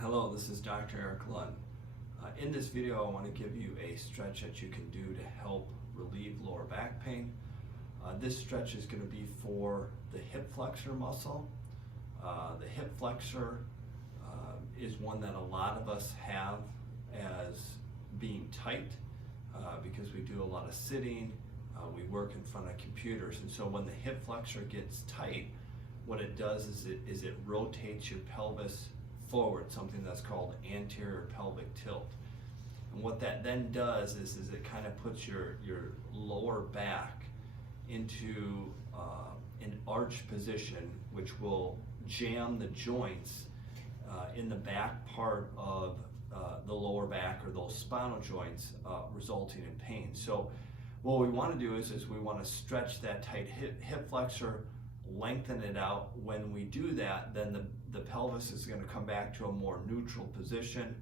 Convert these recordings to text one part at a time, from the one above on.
Hello, this is Dr. Eric Lund. In this video, I want to give you a stretch that you can do to help relieve lower back pain. This stretch is going to be for the hip flexor muscle. The hip flexor is one that a lot of us have as being tight because we do a lot of sitting, we work in front of computers, and so when the hip flexor gets tight, what it does is it rotates your pelvis forward, something that's called anterior pelvic tilt. And what that then does is it kind of puts your lower back into an arch position, which will jam the joints in the back part of the lower back or those spinal joints, resulting in pain. So what we want to do is we want to stretch that tight hip flexor, lengthen it out. When we do that, then the pelvis is going to come back to a more neutral position,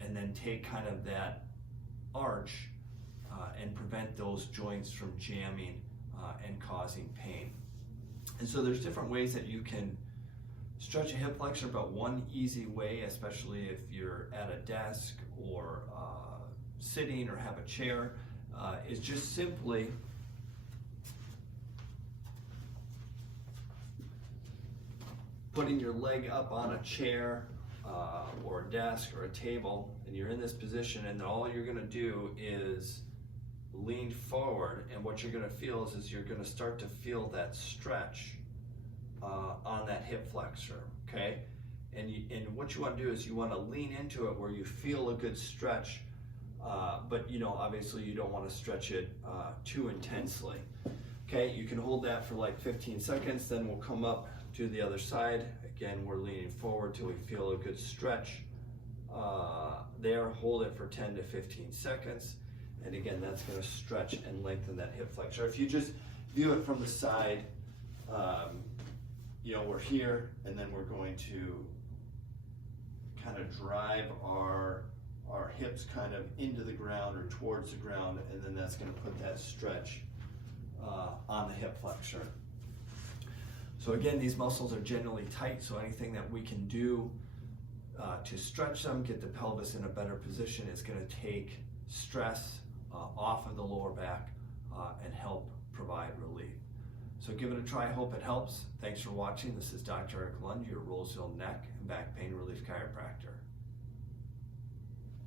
and then take kind of that arch and prevent those joints from jamming and causing pain. And so there's different ways that you can stretch a hip flexor, but one easy way, especially if you're at a desk or sitting or have a chair, is just simply putting your leg up on a chair or a desk or a table, and you're in this position, and then all you're going to do is lean forward, and what you're going to feel is you're going to start to feel that stretch on that hip flexor, okay? And what you want to do is you want to lean into it where you feel a good stretch, but obviously you don't want to stretch it too intensely. Okay, you can hold that for like 15 seconds, then we'll come up to the other side. Again, we're leaning forward till we feel a good stretch there. Hold it for 10 to 15 seconds. And again, that's going to stretch and lengthen that hip flexor. If you just view it from the side, we're here, and then we're going to kind of drive our hips kind of into the ground or towards the ground, and then that's going to put that stretch on the hip flexor. So again, these muscles are generally tight, so anything that we can do to stretch them, get the pelvis in a better position, is going to take stress off of the lower back and help provide relief. So give it a try. I hope it helps. Thanks for watching. This is Dr. Eric Lund, your Roseville neck and back pain relief chiropractor.